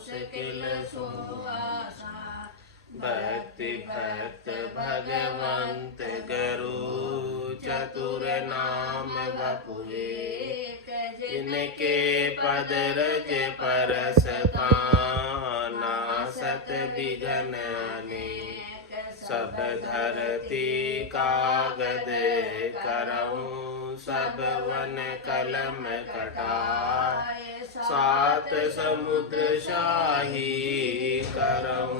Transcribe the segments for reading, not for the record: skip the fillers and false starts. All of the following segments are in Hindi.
मुश्किल सो आसा। भक्ति भक्त भगवंत गुरु चतुर नाम बपुए। जिनके पद रज परस पाना सत विघ्न अनेक। सब धरती कागद करऊं सब वन कलम कटाए। सात समुद्र शाही करऊं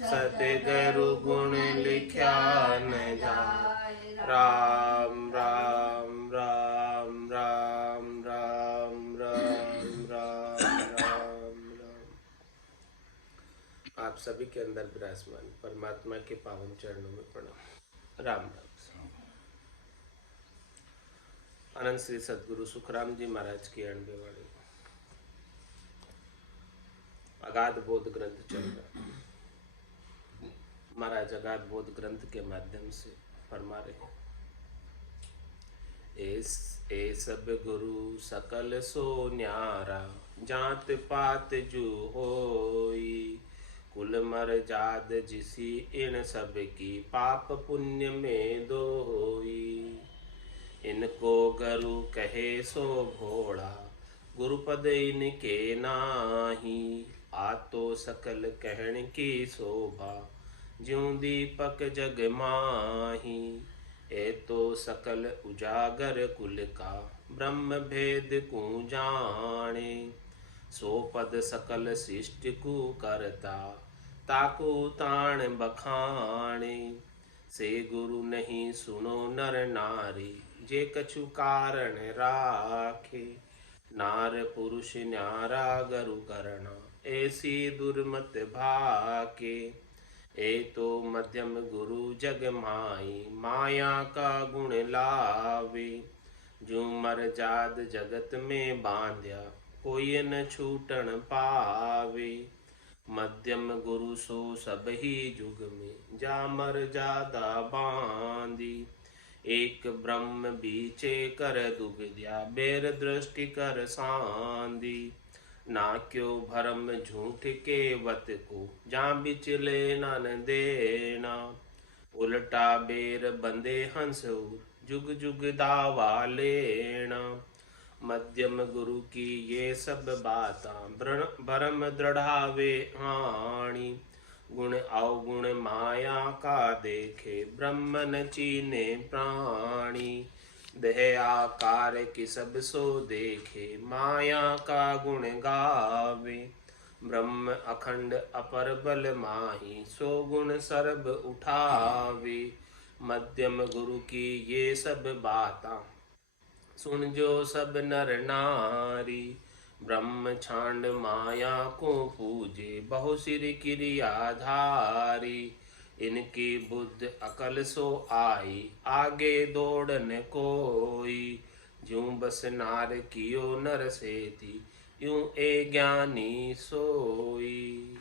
सतगुरु गुण लिख्या न जाए। राम राम राम राम राम राम राम राम राम। आप सभी के अंदर विराजमान परमात्मा के पावन चरणों में प्रणाम। राम राम। अनंत श्री सदगुरु सुखराम जी महाराज की 98 वाणी अगाध बोध ग्रंथ चल रहा। महाराज अगाध बोध ग्रंथ के माध्यम से फरमा रहे ए सब गुरु सकल सो न्यारा। जात पात जू होई कुल मर जाद जिसी इन सब की पाप पुण्य में दो होई। इनको गुरु कहे सो भोला गुरुपद इनके नाही। आतो सकल कहन की शोभा ज्यों दीपक जग माही। ए तो सकल उजागर कुल का ब्रह्म भेद को जाने। सो पद सकल शिष्ट को करता ताको ताण बखाने। से गुरु नहीं सुनो नर नारी जे कछु कारण राखे। नार पुरुष न्यारा गुरु करना ऐसी दुर्मत भाके। ए तो मध्यम गुरु जग माई माया का गुण लावे। जो मर जाद जगत में बांध्या कोई न छूटन पावे। मध्यम गुरु सो सब ही जुग में जा मर जादा बांधी। एक ब्रह्म बीचे कर दुगद्या बेर दृष्टि कर सांदी। ना क्यों भरम झूठ के वत को जा बिचले न देना। उल्टा बेर बंदे हंस जुग जुग दावा लेना। मध्यम गुरु की ये सब बाता भरम दृढ़ावे हानि। गुण अवगुण माया का देखे ब्रह्म न चीने प्राणी। देह आकार की सब सो देखे माया का गुण गावे। ब्रह्म अखंड अपर बल माही सो गुण सर्ब उठावे। मध्यम गुरु की ये सब बाता सुन जो सब नर नारी। ब्रह्म छांड माया को पूजे बहु सिर क्रियाधारी। इनकी बुद्ध अकल सो आई आगे दौड़ न कोई। ज्यों बस नार कियो नर सेती यूं ए ज्ञानी सोई।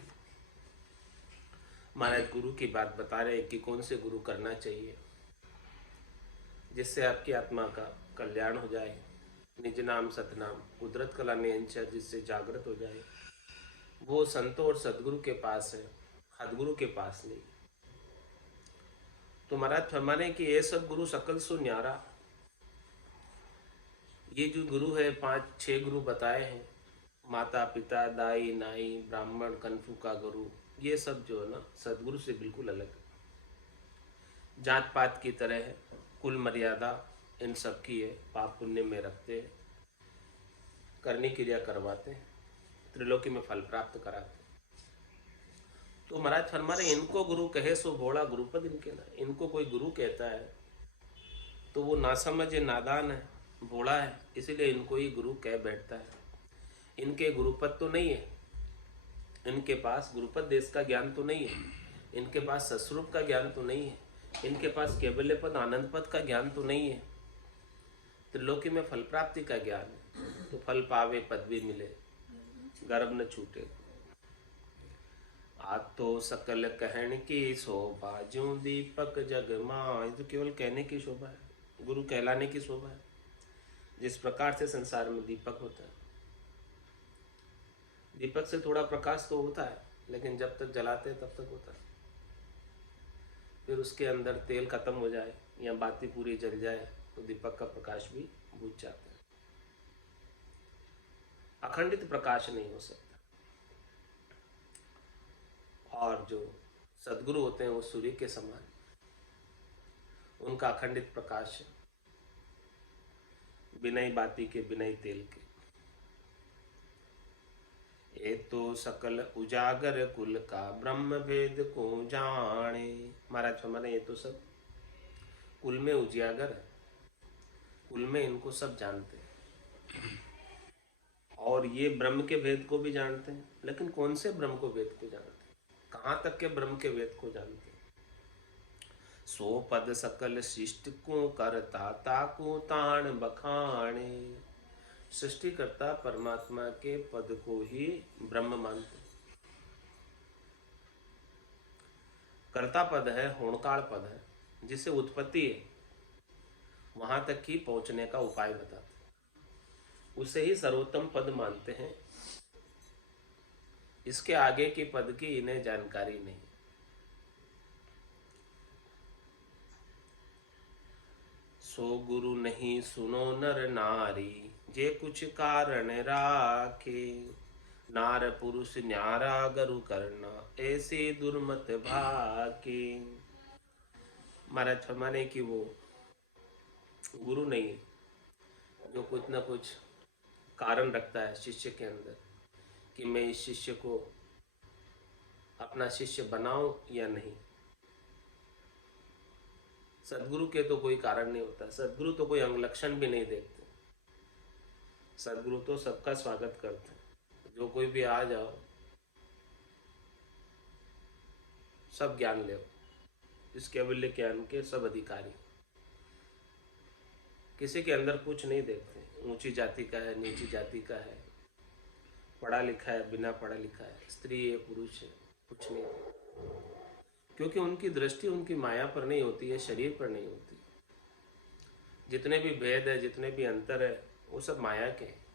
महाराज गुरु की बात बता रहे हैं कि कौन से गुरु करना चाहिए जिससे आपकी आत्मा का कल्याण हो जाए। निज नाम सतनाम कुदरत कला नियंचर जिससे जागृत हो जाए। वो संतों और सदगुरु के पास है, सदगुरु के पास नहीं। तो महाराज फरमाने कि ये सब गुरु सकल सो न्यारा। ये जो गुरु है 5-6 गुरु बताए हैं, माता पिता दाई नाई ब्राह्मण कनफू का गुरु, ये सब जो है ना सदगुरु से बिल्कुल अलग है। जात पात की तरह है, कुल मर्यादा इन सब की है। पाप पुण्य में रखते हैं, करनी क्रिया करवाते हैं, त्रिलोकी में फल प्राप्त कराते हैं। तो महाराज फरमा रहे इनको गुरु कहे सो भोला गुरुपद इनके ना। इनको कोई गुरु कहता है तो वो नासमझ नादान है, भोला है, इसलिए इनको ही गुरु कह बैठता है। इनके गुरुपद तो नहीं है, इनके पास गुरुपद देश का ज्ञान तो नहीं है, इनके पास सस्वरूप का ज्ञान तो नहीं है, इनके पास केवल्य पद आनंद पद का ज्ञान तो नहीं है। त्रिलोकी में फल प्राप्ति का ज्ञान है। तो फल पावे पदवी मिले गर्भ न छूटे। आतो सकल कहन की शोभा ज्यों दीपक जग मां। तो केवल कहने की शोभा है, गुरु कहलाने की शोभा है। जिस प्रकार से संसार में दीपक होता है, दीपक से थोड़ा प्रकाश तो होता है, लेकिन जब तक जलाते हैं तब तक होता है। फिर उसके अंदर तेल खत्म हो जाए या बाती पूरी जल जाए तो दीपक का प्रकाश भी बुझ जाता है। अखंडित प्रकाश नहीं हो सकता। और जो सद्गुरु होते हैं वो सूर्य के समान, उनका अखंडित प्रकाश है, बिना बाती के बिना तेल के। ये तो सकल उजागर कुल का ब्रह्म भेद को जाने। महाराज फरमाने ये तो सब कुल में उजागर है, कुल में इनको सब जानते हैं और ये ब्रह्म के भेद को भी जानते हैं। लेकिन कौन से ब्रह्म को भेद को जानते हैं, कहाँ तक के ब्रह्म के वेद को जानते हैं? सो पद सकल शिष्ट को करता ताको ताण बखाने। सृष्टिकर्ता परमात्मा के पद को ही ब्रह्म मानते। कर्ता पद है, होणकाल पद है, जिससे उत्पत्ति है, वहां तक ही पहुंचने का उपाय बताते, उसे ही सर्वोत्तम पद मानते हैं। इसके आगे की पद की इन्हें जानकारी नहीं। सो गुरु नहीं सुनो नर नारी, जे कुछ कारण राखे। नार पुरुष न्यारा गरु करना, ऐसे दुर्मत भाके। महाराज फरमाने की वो गुरु नहीं है जो कुछ ना कुछ कारण रखता है शिष्य के अंदर कि मैं इस शिष्य को अपना शिष्य बनाऊं या नहीं। सदगुरु के तो कोई कारण नहीं होता, सदगुरु तो कोई अंग लक्षण भी नहीं देखते। सदगुरु तो सबका स्वागत करते हैं, जो कोई भी आ जाओ, सब ज्ञान ले, इसके अमूल्य ज्ञान के सब अधिकारी। किसी के अंदर कुछ नहीं देखते, ऊंची जाति का है, नीची जाति का है, पढ़ा लिखा है, बिना पढ़ा लिखा है, स्त्री है, पुरुष है, कुछ नहीं। क्योंकि उनकी दृष्टि उनकी माया पर नहीं होती है, शरीर पर नहीं होती। जितने भी भेद है, जितने भी अंतर है, वो सब माया के हैं।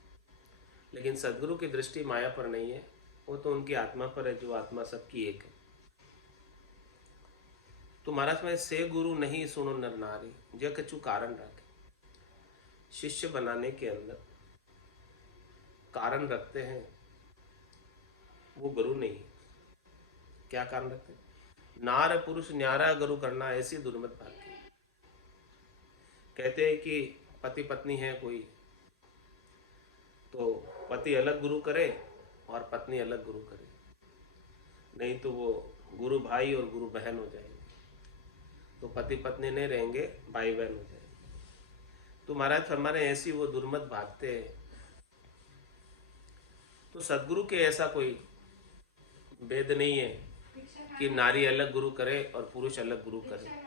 लेकिन सदगुरु की दृष्टि माया पर नहीं है, वो तो उनकी आत्मा पर है, जो आत्मा सबकी एक है। तो महाराज में से गुरु नहीं सुनो नर नारी, जो कछु कारण रखे। शिष्य बनाने के अंदर कारण रखते हैं, वो गुरु नहीं। क्या कारण रखते हैं? नार पुरुष न्यारा गुरु करना, ऐसी दुर्मत बात है। कहते हैं कि पति पत्नी है कोई, तो पति अलग गुरु करे और पत्नी अलग गुरु करे, नहीं तो वो गुरु भाई और गुरु बहन हो जाएंगे। तो पति पत्नी नहीं रहेंगे, भाई बहन हो जाएंगे। तो महाराज फरमाने ऐसी वो दुर्मत भागते हैं। तो सदगुरु के ऐसा कोई भेद नहीं है कि नारी अलग गुरु करे और पुरुष अलग गुरु करे।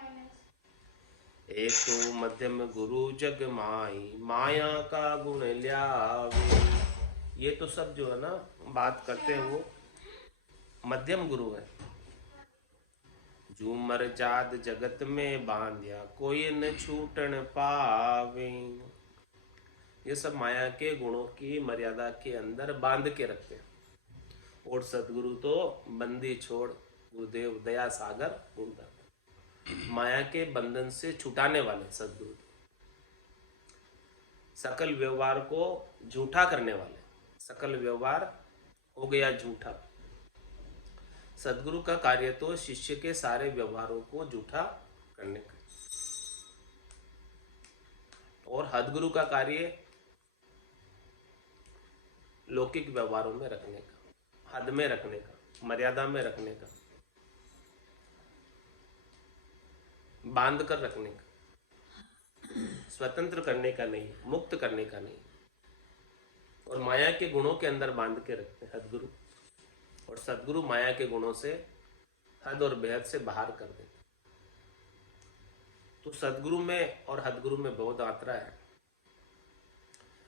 एक तो मध्यम गुरु जग माई, माया का गुण ल्यावे। ये तो सब जो है ना बात करते हैं, वो मध्यम गुरु है। झूमर जाद जगत में बांध्या, कोई न छूटन पावे। ये सब माया के गुणों की मर्यादा के अंदर बांध के रखते हैं। और सदगुरु तो बंदी छोड़ गुरुदेव दया सागर गुणदाता, माया के बंधन से छुटाने वाले सदगुरु, सकल व्यवहार को झूठा करने वाले। सकल व्यवहार हो गया झूठा। सदगुरु का कार्य तो शिष्य के सारे व्यवहारों को झूठा करने का, और हदगुरु का कार्य लौकिक व्यवहारों में रखने का, हद में रखने का, मर्यादा में रखने का, बांध कर रखने का, स्वतंत्र करने का नहीं, मुक्त करने का नहीं। और माया के गुणों के अंदर बांध के रखते हैं हदगुरु, और सदगुरु माया के गुणों से हद और बेहद से बाहर कर देते। तो सदगुरु में और हदगुरु में बहुत मात्रा है।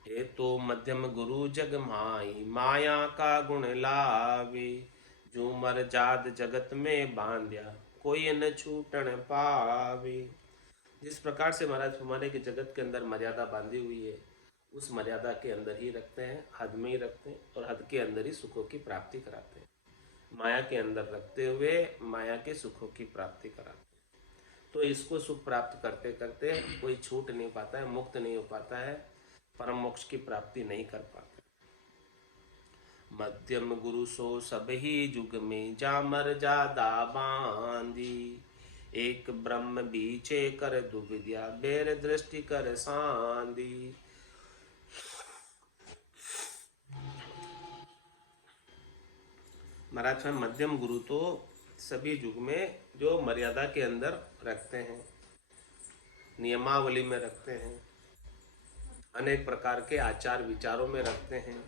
ये तो मध्यम गुरु जग माई, माया का गुण लावे। झूमर जाद जगत में बांध्या, कोई न छूटन पावे। जिस प्रकार से महाराज हमारे के जगत के अंदर मर्यादा बांधी हुई है, उस मर्यादा के अंदर ही रखते हैं, हद में ही रखते हैं और हद के अंदर ही सुखों की प्राप्ति कराते हैं। माया के अंदर रखते हुए माया के सुखों की प्राप्ति कराते हैं। तो इसको सुख प्राप्त करते करते कोई छूट नहीं पाता है, मुक्त नहीं हो पाता है, परम मोक्ष की प्राप्ति नहीं कर पाता। मध्यम गुरु सो सब ही जुग में जामर जादा बांधी, एक ब्रह्म बीचे कर दुविद्या बेर दृष्टि कर सांदी। महाराज स्वयं मध्यम गुरु तो सभी युग में जो मर्यादा के अंदर रखते हैं, नियमावली में रखते हैं, अनेक प्रकार के आचार विचारों में रखते हैं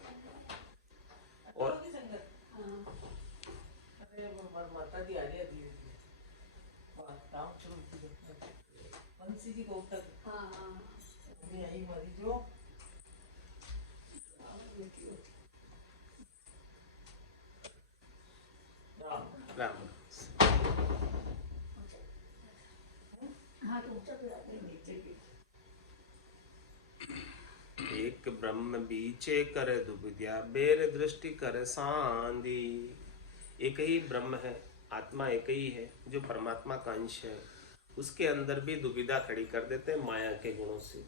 और राम एक ब्रह्म बीचे कर दुविद्या बेर दृष्टि कर सांदी। एक ही ब्रह्म है, आत्मा एक ही है जो परमात्मा का अंश है, उसके अंदर भी दुविधा खड़ी कर देते हैं माया के गुणों से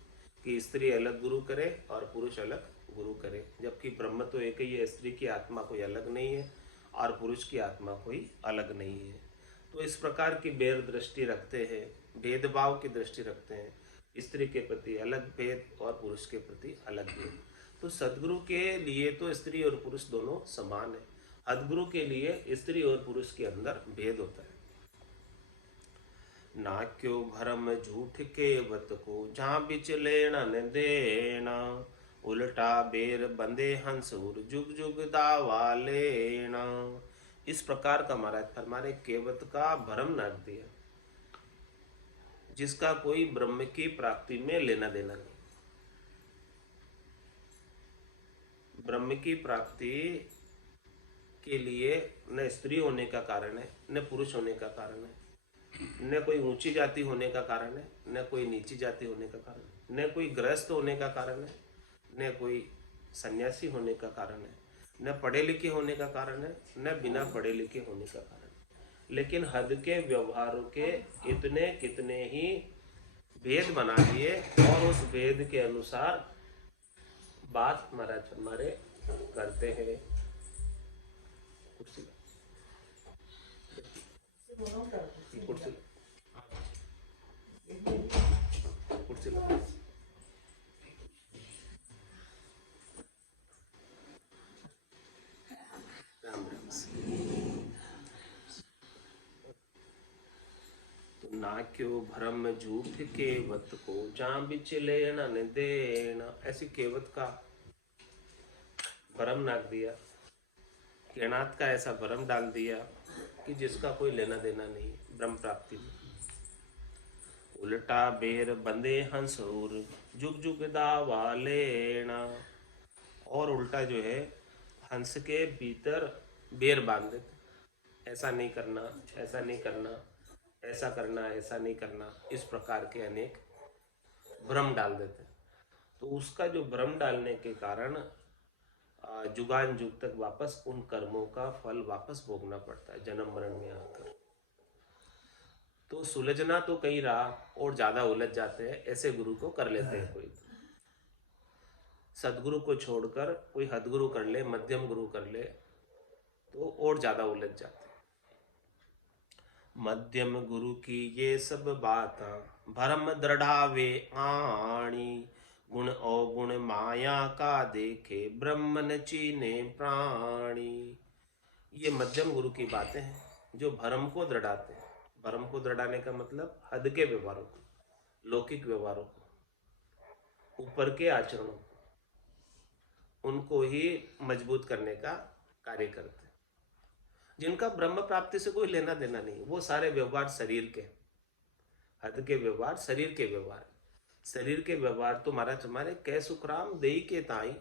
कि स्त्री अलग गुरु करे और पुरुष अलग गुरु करे, जबकि ब्रह्म तो एक ही है। स्त्री की आत्मा कोई अलग नहीं है और पुरुष की आत्मा कोई अलग नहीं है। तो इस प्रकार की बेर दृष्टि रखते हैं, भेदभाव की दृष्टि रखते हैं, स्त्री के प्रति अलग भेद और पुरुष के प्रति अलग भेद। तो सदगुरु के लिए तो स्त्री और पुरुष दोनों समान है, सदगुरु के लिए स्त्री और पुरुष के अंदर भेद होता है। ना क्यों भरम झूठ के वत को जहाँ बिच लेना न देना, उल्टा बेर बंदे हंसूर जुग जुग दावा लेना। इस प्रकार का महाराज फरमाने केवत का भरम नाक दिया, जिसका कोई ब्रह्म की प्राप्ति में लेना देना नहीं। ब्रह्म की प्राप्ति के लिए न स्त्री होने का कारण है, न पुरुष होने का कारण है, न कोई ऊंची जाति होने का कारण है, न कोई नीची जाति होने का कारण है, न कोई गृहस्थ होने का कारण है, न कोई सन्यासी होने का कारण है, न पढ़े लिखे होने का कारण है, न बिना पढ़े लिखे होने का कारण है। लेकिन हद के व्यवहारों के इतने कितने ही भेद बना दिए और उस भेद के अनुसार बात महाराज हमारे करते हैं। कुर्सी राम राम तो ना क्यों भ्रम झूठ केवत को जहाँ बिच लेना न देना। ऐसी केवत का भ्रम नाक दिया, केनाथ का ऐसा भ्रम डाल दिया कि जिसका कोई लेना देना नहीं ब्रह्म प्राप्ति में। उल्टा बेर बंदे हंसूर जुग जुग दावा लेना, और उल्टा जो है हंस के भीतर बेर बांध देते, ऐसा नहीं करना, ऐसा नहीं करना, ऐसा करना, ऐसा नहीं करना, इस प्रकार के अनेक भ्रम डाल देते। तो उसका जो भ्रम डालने के कारण जुगान जुग तक वापस उन कर्मों का फल वापस भोगना पड़ता है जन्म मरण में आकर। तो सुलझना तो कहीं रहा और ज्यादा उलझ जाते हैं, ऐसे गुरु को कर लेते हैं। कोई सदगुरु को छोड़कर कोई हदगुरु कर ले, मध्यम गुरु कर ले तो और ज्यादा उलझ जाते हैं। मध्यम गुरु की ये सब बात भरम दृढ़ावे आणी, गुण अवगुण माया का देखे ब्रह्म न चीने प्राणी। ये मध्यम गुरु की बातें हैं जो भरम को दृढ़ाते हैं। भरम को दृढ़ाने का मतलब हद के व्यवहारों को, लौकिक व्यवहारों को, ऊपर के आचरणों को, उनको ही मजबूत करने का कार्य करते हैं। जिनका ब्रह्म प्राप्ति से कोई लेना देना नहीं, वो सारे व्यवहार शरीर के, हद के व्यवहार शरीर के व्यवहार, शरीर के व्यवहार तो महाराज हमारे कै सुखराम देई के ताई,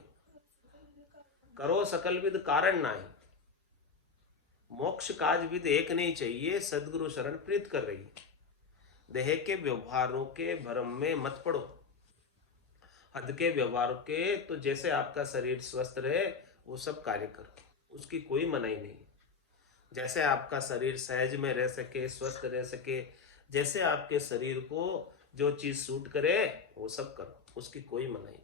करो सकल विद कारण नाई। मोक्ष काज विद एक नहीं चाहिए, सदगुरु शरण प्रीत कर रही। देह के व्यवहारों के भ्रम में मत पड़ो, हद के व्यवहार के, तो जैसे आपका शरीर स्वस्थ रहे वो सब कार्य करो, उसकी कोई मनाही नहीं। जैसे आपका शरीर सहज में रह सके, स्वस्थ रह सके, जैसे आपके शरीर को जो चीज सूट करे वो सब करो, उसकी कोई मनाही नहीं।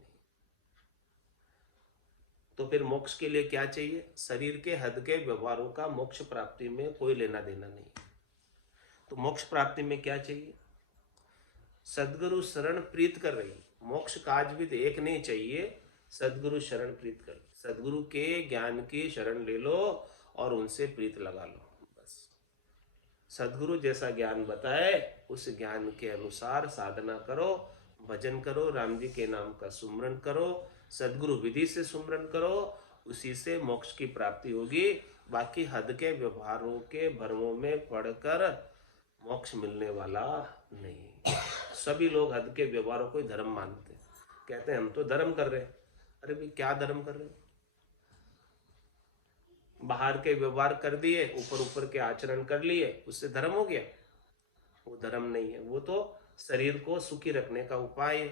तो फिर मोक्ष के लिए क्या चाहिए? शरीर के हद के व्यवहारों का मोक्ष प्राप्ति में कोई लेना देना नहीं। तो मोक्ष प्राप्ति में क्या चाहिए? सदगुरु शरण प्रीत कर रही, मोक्ष काज भी एक नहीं चाहिए, सदगुरु शरण प्रीत कर, सदगुरु के ज्ञान की शरण ले लो और उनसे प्रीत लगा लो। बस सदगुरु जैसा ज्ञान बताए उस ज्ञान के अनुसार साधना करो, भजन करो, राम जी के नाम का सुमरन करो, सदगुरु विधि से सुमरन करो, उसी से मोक्ष की प्राप्ति होगी। बाकी हद के व्यवहारों के भ्रमों में पड़कर मोक्ष मिलने वाला नहीं। सभी लोग हद के व्यवहारों को ही धर्म मानते हैं, कहते हैं हम तो धर्म कर रहे हैं। अरे भाई क्या धर्म कर रहे हो? बाहर के व्यवहार कर दिए, ऊपर ऊपर के आचरण कर लिए, उससे धर्म हो गया? वो धर्म नहीं है, वो तो शरीर को सुखी रखने का उपाय है।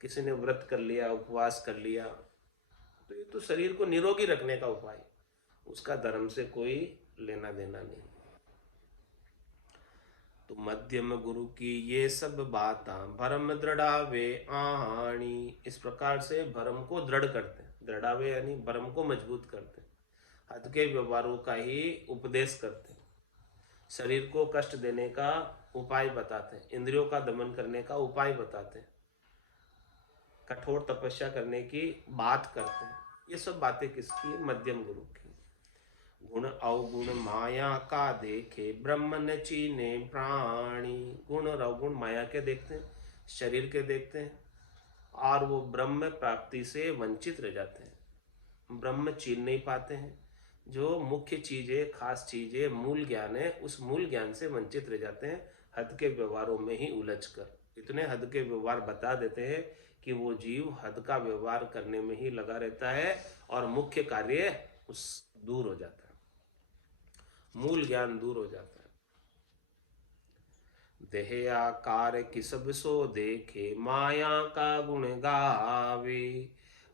किसी ने व्रत कर लिया, उपवास कर लिया, तो ये तो शरीर को निरोगी रखने का उपाय, उसका धर्म से कोई लेना देना नहीं। तो मध्यम गुरु की ये सब बात भरम दृढ़ावे आहानी, इस प्रकार से भरम को दृढ़ करते हैं। दृढ़ावे यानी भरम को मजबूत करते हैं, हद के व्यवहारों का ही उपदेश करते हैं, शरीर को कष्ट देने का उपाय बताते हैं, इंद्रियों का दमन करने का उपाय बताते हैं, कठोर तपस्या करने की बात करते हैं। ये सब बातें किसकी है? मध्यम गुरु की। गुण अवगुण माया का देखे ब्रह्म न चीने प्राणी, गुण और अवगुण माया के देखते हैं, शरीर के देखते हैं, और वो ब्रह्म प्राप्ति से वंचित रह जाते हैं, ब्रह्म चीन नहीं पाते हैं। जो मुख्य चीज है, खास चीज है, मूल ज्ञान है, उस मूल ज्ञान से वंचित रह जाते हैं हद के व्यवहारों में ही उलझ कर। इतने हद के व्यवहार बता देते हैं कि वो जीव हद का व्यवहार करने में ही लगा रहता है और मुख्य कार्य उस दूर हो जाता है, मूल ज्ञान दूर हो जाता है। देह आकार किसब सो देखे माया का गुण गावे,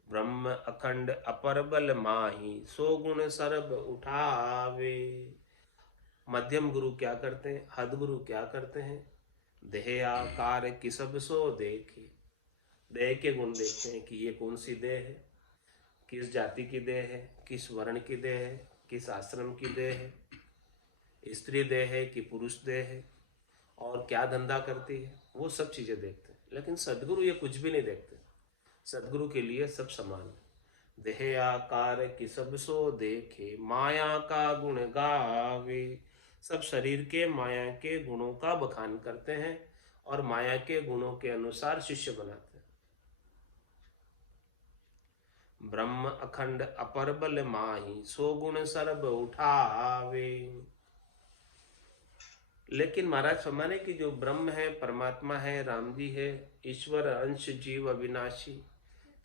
ब्रह्म अखंड अपर बल माही सो गुण सरब उठावे। मध्यम गुरु क्या करते हैं? हद गुरु क्या करते हैं? देह आकार किसब सो देखे, देह के गुण देखते हैं कि ये कौन सी देह है, किस जाति की देह है, किस वर्ण की देह है, किस आश्रम की देह है, स्त्री देह है कि पुरुष देह है, और क्या धंधा करती है, वो सब चीजें देखते हैं। लेकिन सदगुरु ये कुछ भी नहीं देखते, सदगुरु के लिए सब समान है। देह आकार की सब सो देखे माया का गुण गावे, सब शरीर के माया के गुणों का बखान करते हैं और माया के गुणों के अनुसार शिष्य बनाते हैं। ब्रह्म अखंड अपर बल माही सो गुण सरब उठावे। लेकिन महाराज फरमाने की जो ब्रह्म है, परमात्मा है, राम जी है, ईश्वर अंश जीव अविनाशी,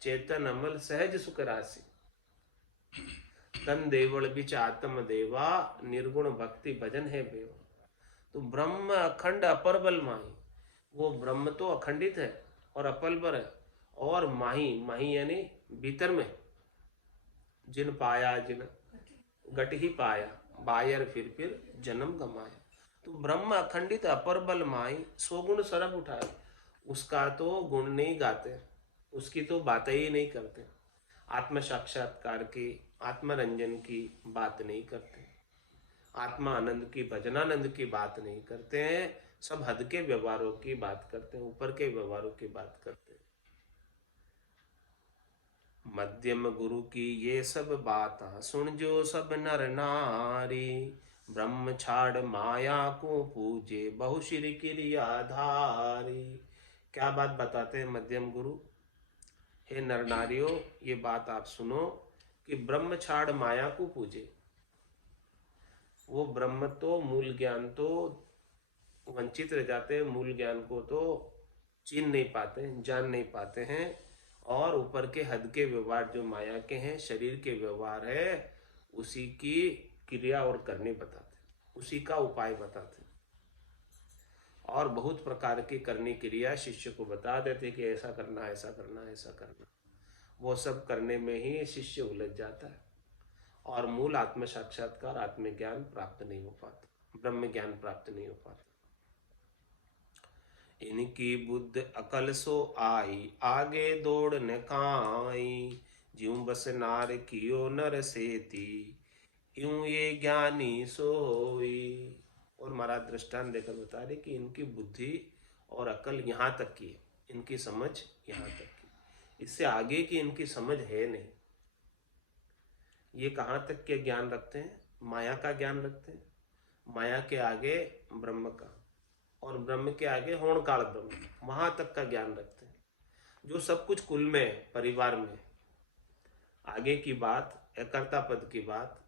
चेतन अमल सहज सुख राशि, तन देवल बिच आत्म देवा, निर्गुण भक्ति भजन है बेवा। तो ब्रह्म अखंड अपर बल माही, वो ब्रह्म तो अखंडित है और अपल पर है, और माही, माही यानी भीतर में, जिन पाया जिन गट ही पाया, बायर फिर जन्म गमाया। तो ब्रह्म अखंडित अपर बल माई सो गुण सरब उठाए, उसका तो गुण नहीं गाते, उसकी तो बातें ही नहीं करते, आत्म साक्षात्कार की, आत्मरंजन की बात नहीं करते, आत्मा आनंद की, भजनानंद की बात नहीं करते हैं, सब हद के व्यवहारों की बात करते हैं, ऊपर के व्यवहारों की बात करते हैं। मध्यम गुरु की ये सब बात सुन जो सब नर नारी, ब्रह्म छाड़ माया को पूजे बहु श्री क्रियाधारी। क्या बात बताते हैं मध्यम गुरु? हे नर नारियों, ये बात आप सुनो कि ब्रह्म छाड़ माया को पूजे। वो ब्रह्म तो, मूल ज्ञान तो वंचित रह जाते हैं, मूल ज्ञान को तो चिन्ह नहीं पाते, जान नहीं पाते हैं, और ऊपर के हद के व्यवहार जो माया के हैं, शरीर के व्यवहार है, उसी की क्रिया और करने बताते, उसी का उपाय बताते। और बहुत प्रकार की करनी क्रिया शिष्य को बता देते कि ऐसा करना, ऐसा करना, ऐसा करना। वो सब करने में ही शिष्य उलझ जाता है और मूल आत्म साक्षात्कार, आत्मज्ञान प्राप्त नहीं हो पाता, ब्रह्म ज्ञान प्राप्त नहीं हो पाता। इनकी बुद्ध अकल सो आई, आगे दौड़ न काई, ज्यूं बस नार कियो नर सेती, यूं ये ज्ञानी सोई। और महाराज दृष्टांत देकर बता रहे कि इनकी बुद्धि और अकल यहाँ तक की है, इनकी समझ यहाँ तक की, इससे आगे की इनकी समझ है नहीं। ये कहाँ तक के ज्ञान रखते हैं? माया का ज्ञान रखते हैं, माया के आगे ब्रह्म का, और ब्रह्म के आगे होण काल ब्रह्म, वहां तक का ज्ञान रखते हैं। जो सब कुछ कुल में, परिवार में, आगे की बात, एकर्ता पद की बात,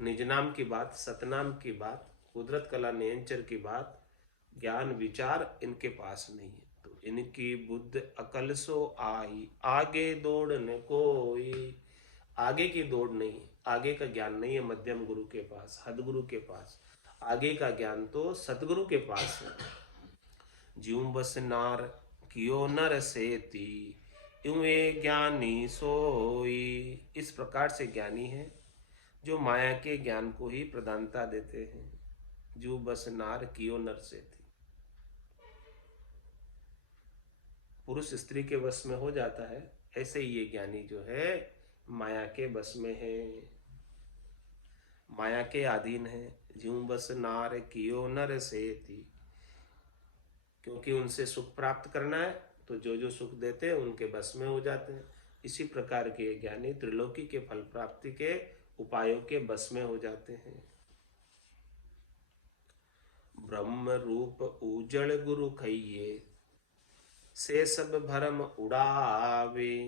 निज नाम की बात, सतनाम की बात, कुदरत कला नियंचर की बात, ज्ञान विचार इनके पास नहीं है। तो इनकी बुद्ध अकल सो आई, आगे दौड़ न कोई। आगे की दौड़ नहीं, आगे का ज्ञान नहीं है मध्यम गुरु के पास, हदगुरु के पास। आगे का ज्ञान तो सतगुरु के पास है। ज्यूं बस नार कियो नर सेती, यूं ये ज्ञानी सोई। इस प्रकार से ज्ञानी है जो माया के ज्ञान को ही प्रधानता देते हैं। ज्यूं बस नार कियो नर सेती, पुरुष स्त्री के वश में हो जाता है, ऐसे ही ये ज्ञानी जो है माया के बस में है, माया के अधीन है। ज्यूं बस नार कियो नर सेती, क्योंकि उनसे सुख प्राप्त करना है तो जो जो सुख देते हैं उनके बस में हो जाते हैं। इसी प्रकार के ज्ञानी त्रिलोकी के फल प्राप्ति के उपायों के बस में हो जाते हैं। ब्रह्म रूप उजड़ गुरु खइये, से सब भरम उड़ावे,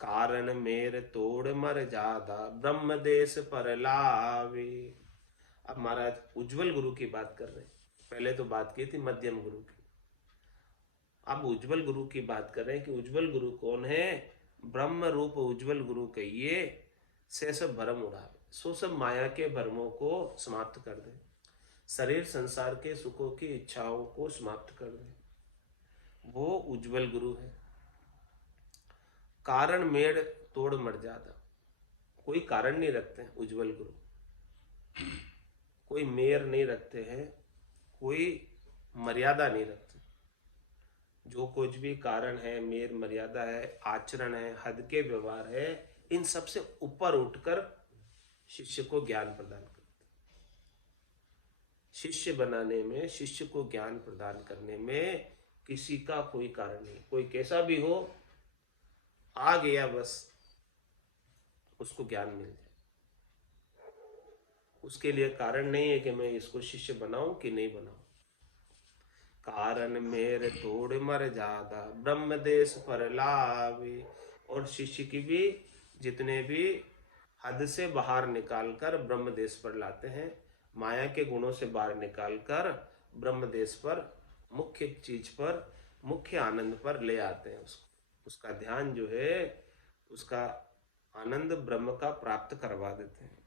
कारण मेर तोड़ मर जादा, ब्रह्म देश पर लावे। अब महाराज उज्जवल गुरु की बात कर रहे हैं, पहले तो बात की थी मध्यम गुरु की, अब उज्जवल गुरु की बात कर रहे हैं कि उज्जवल गुरु कौन है? ब्रह्म रूप उज्जवल गुरु कहिए, से सब भरम उड़ावे, सो सब माया के भरमों को समाप्त कर दे, शरीर संसार के सुखों की इच्छाओं को समाप्त कर दे, वो उज्जवल गुरु है। कारण मेड़ तोड़ मर जाता, कोई कारण नहीं रखते हैं उज्जवल गुरु, कोई मेयर नहीं रखते हैं, कोई मर्यादा नहीं रखते। जो कुछ भी कारण है, मेर मर्यादा है, आचरण है, हद के व्यवहार है, इन सब से ऊपर उठकर शिष्य को ज्ञान प्रदान करते। शिष्य बनाने में, शिष्य को ज्ञान प्रदान करने में किसी का कोई कारण नहीं, कोई कैसा भी हो, आ गया बस उसको ज्ञान मिल जाए। उसके लिए कारण नहीं है कि मैं इसको शिष्य बनाऊं कि नहीं बनाऊं। कारण मेरे तोड़ मर जादा, ब्रह्म देश पर लावे। और शिष्य की भी जितने भी हद से बाहर निकालकर ब्रह्म देश पर लाते हैं, माया के गुणों से बाहर निकालकर ब्रह्म देश पर, मुख्य चीज पर, मुख्य आनंद पर ले आते हैं उसको। उसका ध्यान जो है, उसका आनंद ब्रह्म का प्राप्त करवा देते हैं।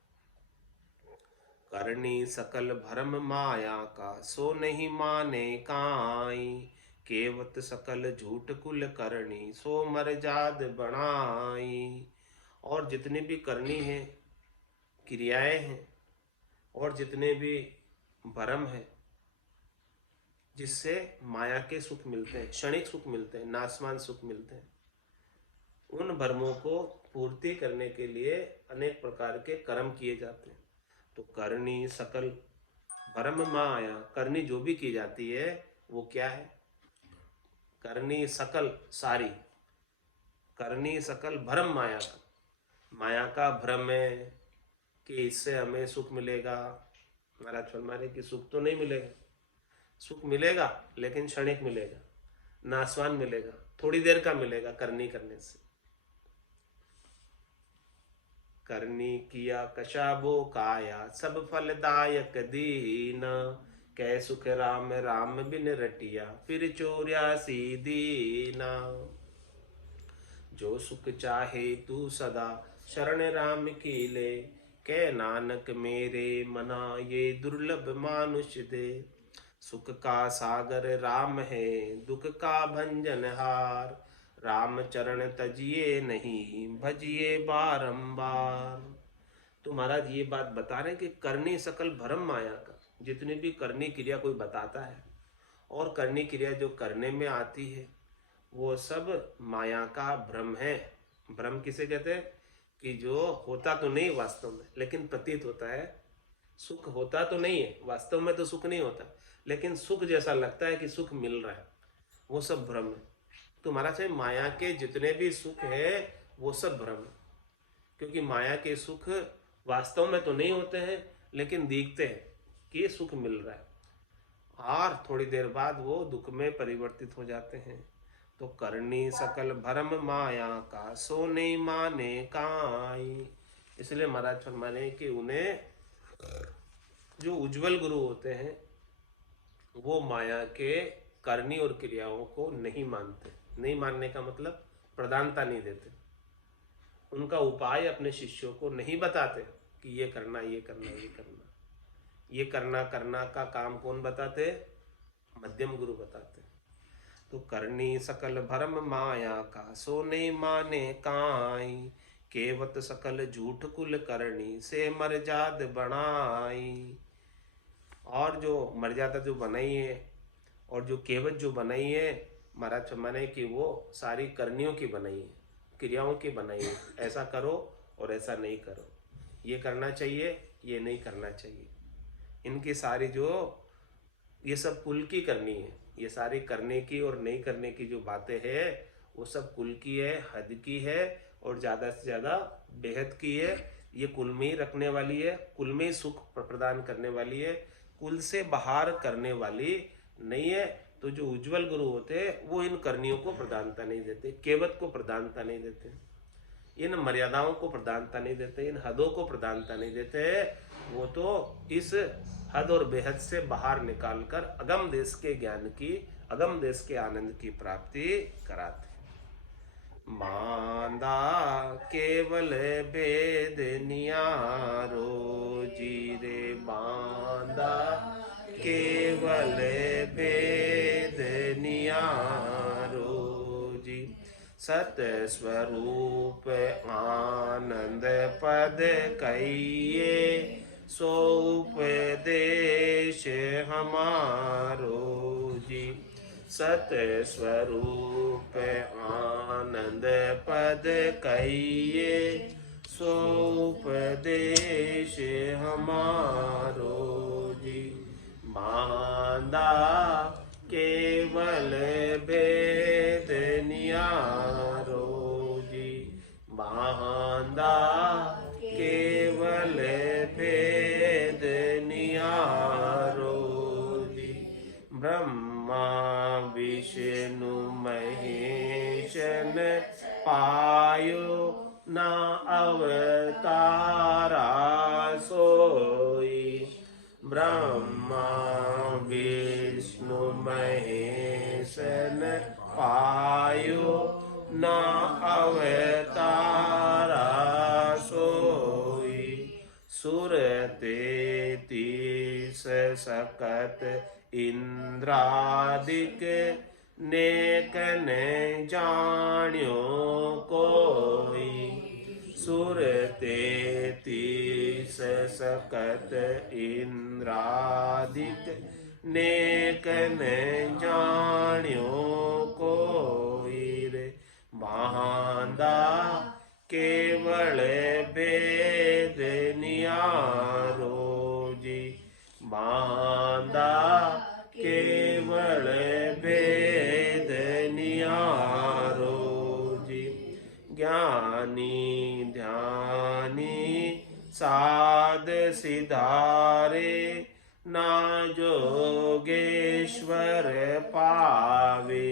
करनी सकल भरम माया का, सो नहीं माने काई, केवत सकल झूठ कुल करनी, सो मर जाद बनाई। और जितनी भी करनी है, क्रियाएं हैं, और जितने भी भरम है जिससे माया के सुख मिलते हैं, क्षणिक सुख मिलते हैं, नाशवान सुख मिलते हैं, उन भरमों को पूर्ति करने के लिए अनेक प्रकार के कर्म किए जाते हैं। तो करनी सकल भरम माया, करनी जो भी की जाती है वो क्या है? करनी सकल सारी, करनी सकल भरम माया का, माया का भ्रम है कि इससे हमें सुख मिलेगा। महाराज फरमा रहे कि सुख तो नहीं मिलेगा, सुख मिलेगा लेकिन क्षणिक मिलेगा, नाशवान मिलेगा, थोड़ी देर का मिलेगा करनी करने से। करनी किया कशाबो काया, सब फलदायक दीना, कै सुख राम राम बिन रटिया, फिर चौरासी दीना। जो सुख चाहे तू सदा, शरण राम की ले, कै नानक मेरे मना, ये दुर्लभ मानुष दे। सुख का सागर राम है, दुख का भंजनहार। राम चरण तजिए नहीं, भजिए बारंबार। तो महाराज ये बात बता रहे हैं कि करनी सकल भरम माया का। जितनी भी करनी क्रिया कोई बताता है और करनी क्रिया जो करने में आती है वो सब माया का भ्रम है। भ्रम किसे कहते हैं? कि जो होता तो नहीं वास्तव में, लेकिन प्रतीत होता है। सुख होता तो नहीं है वास्तव में, तो सुख नहीं होता, लेकिन सुख जैसा लगता है कि सुख मिल रहा है, वो सब भ्रम है। तो महाराज साहब माया के जितने भी सुख है वो सब भ्रम है, क्योंकि माया के सुख वास्तव में तो नहीं होते हैं, लेकिन दिखते हैं कि ये सुख मिल रहा है, और थोड़ी देर बाद वो दुख में परिवर्तित हो जाते हैं। तो करनी सकल भरम माया का, सो नहीं माने काई। इसलिए महाराज फरमाने कि उन्हें जो उज्जवल गुरु होते हैं वो माया के करनी और क्रियाओं को नहीं मानते। नहीं मानने का मतलब प्रधानता नहीं देते, उनका उपाय अपने शिष्यों को नहीं बताते कि ये करना ये करना ये करना। ये करना करना का काम कौन बताते? मध्यम गुरु बताते। तो करनी सकल भरम माया का, सो नहीं माने काई। केवत सकल झूठ कुल करनी, से मर्याद बनाई। और जो मर्यादा जो बनाई है और जो केवत जो बनाई है, महाराज फरमाने कि वो सारी करनियों की बनाई है, क्रियाओं की बनाई है। ऐसा करो और ऐसा नहीं करो, ये करना चाहिए ये नहीं करना चाहिए। इनकी सारी जो ये सब कुल की करनी है, ये सारी करने की और नहीं करने की जो बातें हैं वो सब कुल की है, हद की है, और ज़्यादा से ज़्यादा बेहद की है। ये कुल में ही रखने वाली है, कुल में ही सुख प्रदान करने वाली है, कुल से बाहर करने वाली नहीं है। तो जो उज्जवल गुरु होते हैं वो इन करनियों को प्रधानता नहीं देते, केवत को प्रधानता नहीं देते, इन मर्यादाओं को प्रधानता नहीं देते, इन हदों को प्रधानता नहीं देते। वो तो इस हद और बेहद से बाहर निकालकर अगम देश के ज्ञान की, अगम देश के आनंद की प्राप्ति कराते। मांदा केवल भेद नियारो जी रे, मांदा केवल भेद नियारो जी। सत स्वरूप आनंद पद कहिए, सो उपदेश हमारो जी। सत स्वरूप आनंद पद कहिए, सो उपदेश हमारो जी। मांदा केवल भेद नियारो जी, मांदा केवल भेद नियारो जी। ब्रह्मा विष्णु महेश न पायो, न अवतारा सोई। ब्रह्मा विष्णु महेश न पायो, न अवतारा सोई। सुर तेतीस सकत इंद्रादिक, नेक ने जान्यो कोई। सुर तेतीस सकत इंद्रादिक, नेक ने जान्यो कोई रे। मांदा केवल भेद नियारो जी, मांदा केवल भेद नियारो जी। ज्ञानी ध्यानी साध सिधारे, ना जोगेश्वर पावे।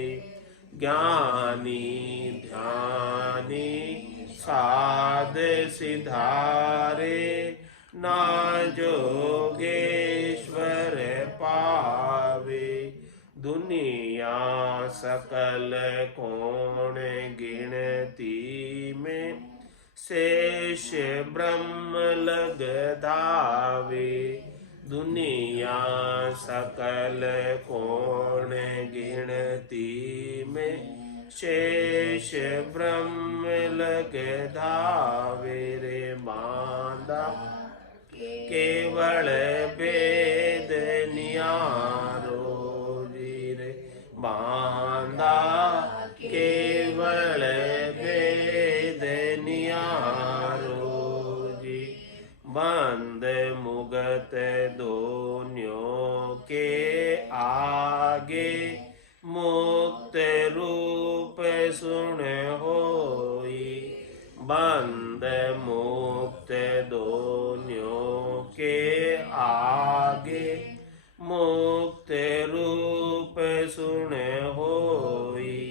ज्ञानी ध्यानी साध सिधारे, ना जोगेश्वर पावे। दुनिया सकल कोण गिनती में, शेष ब्रह्म लग धावे। दुनिया सकल कोण गिनती में, शेष ब्रह्म लग धावे रे बांधा, केवल वेद नियारो जी रे बांधा, केवल वेद नियारो जी। बंद मुगत दोन्यों के आगे, मुक्त रूप सुन होई, बंद मुक्त दोन्यों के आगे, मुक्त रूप सुन होई।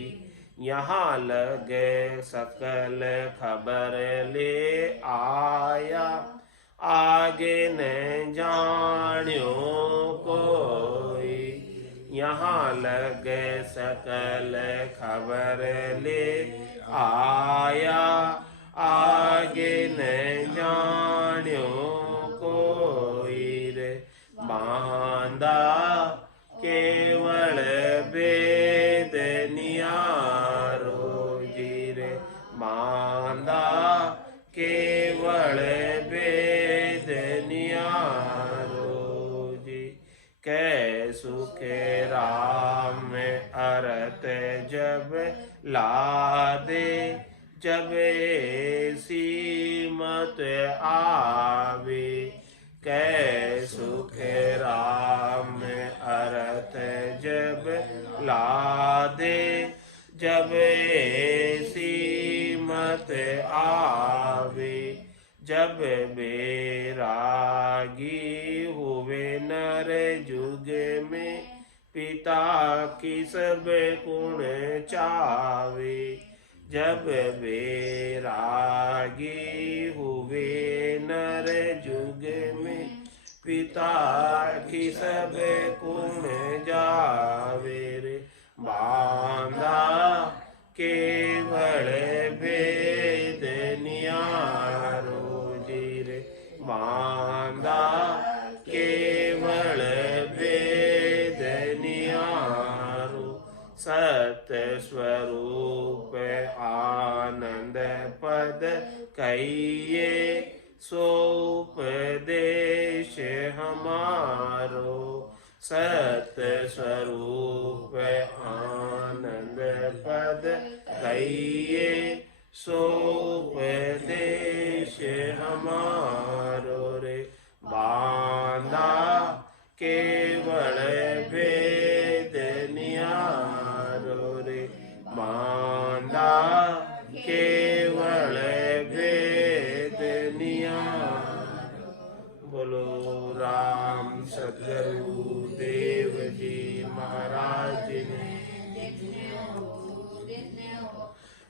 यहाँ लगे सकल खबर ले आया, आगे न जान्यो कोई। यहाँ लगे सकल खबर ले आया, आगे न जान्यो कोई रे बांधा, केवल वेद नियारो जी रे बांधा, केवल वेद नियारो जी। कै सुख राम अरत जब लादे, जब ऐसी मत आवे, कै सुख राम अरत जब लादे, जब ऐसी मत आवे। जब बैरागी हुए नर जुग में, पिता की सब गुण चावे। जब बैरागी हुए नर जुग में, पिता की सब गुण जावे रे बांधा, केवल वेद नियारो जी रे बांधा, केवल वेद नियारो। सत्य स्वरूप आनंद पद कहिए, सोपदेश हमारो। सत्य स्वरूप आनंद पद कहिए, सोपदेश हमारो रे बांधा, केवल वेद नियारो रे बांधा, केवल वेद नियारो। बोलो राम सद्गुरु देव जी महाराज ने,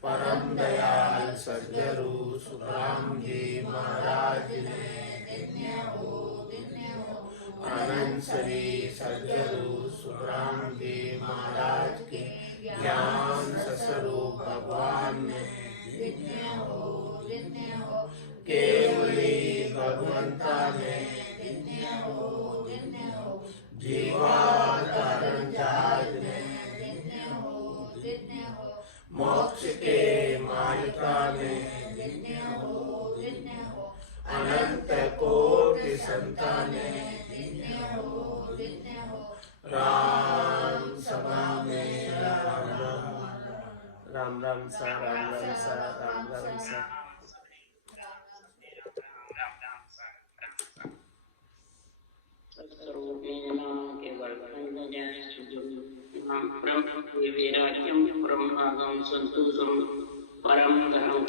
परम दयाल सद्गुरु सुखराम जी महाराज ने, आनंद श्री सद्गुरु सुखराम जी महाराज के ज्ञान स्वरूप भगवान ने, केवली भगवंता ने, जीवावतारण जहाज ने, मोक्ष के मालिका ने, अनंत कोटि संताने, राम सभा में राम राम, राम राम सा, राम राम सा, राम राम सा। परम धर्म